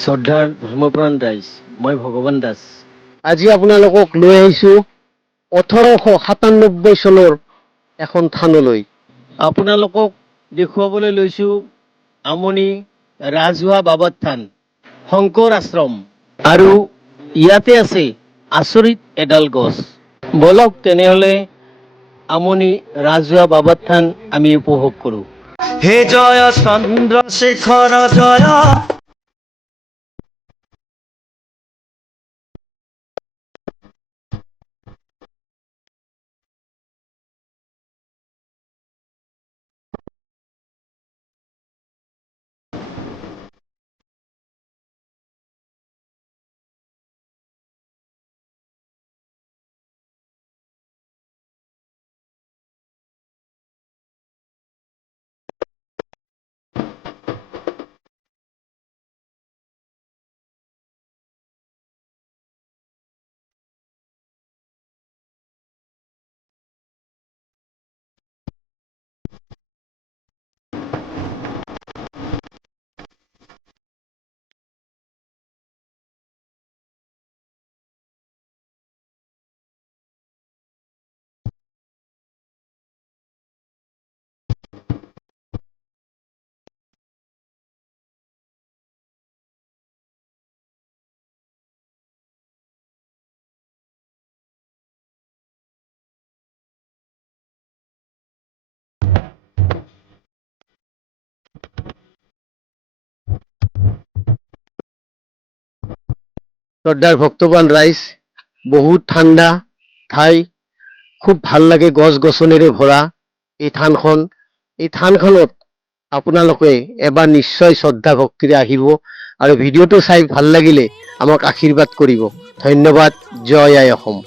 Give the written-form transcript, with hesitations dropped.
শ্ৰদ্ধাৰ ধৰ্মপ্ৰাণ ৰাইজ, মই ভগৱান দাস। আজি আপোনালোকক লৈ আহিছোঁ 1897 চনৰ এখন থানলৈ। আপোনালোকক দেখুৱাবলৈ লৈছোঁ আমনি ৰাজহুৱা বাবাত থান, শংকৰ আশ্ৰম, আৰু ইয়াতে আছে আচৰিত এডাল গছ। বলক তেনেহ'লে আমনি ৰাজহুৱা বাবাত থান আমি উপভোগ কৰোঁ। হে জয় চন্দ্ৰশেখৰ জয়। শ্ৰদ্ধাৰ ভক্তবান ৰাইজ, বহুত ঠাণ্ডা ঠাই, খুব ভাল লাগে, গছ গছনিৰে ভৰা এই থানখন। এই থানখনত আপোনালোকে এবাৰ নিশ্চয় শ্ৰদ্ধা ভক্তিৰে আহিব আৰু ভিডিঅ'টো চাই ভাল লাগিলে আমাক আশীৰ্বাদ কৰিব। ধন্যবাদ। জয় আই অসম।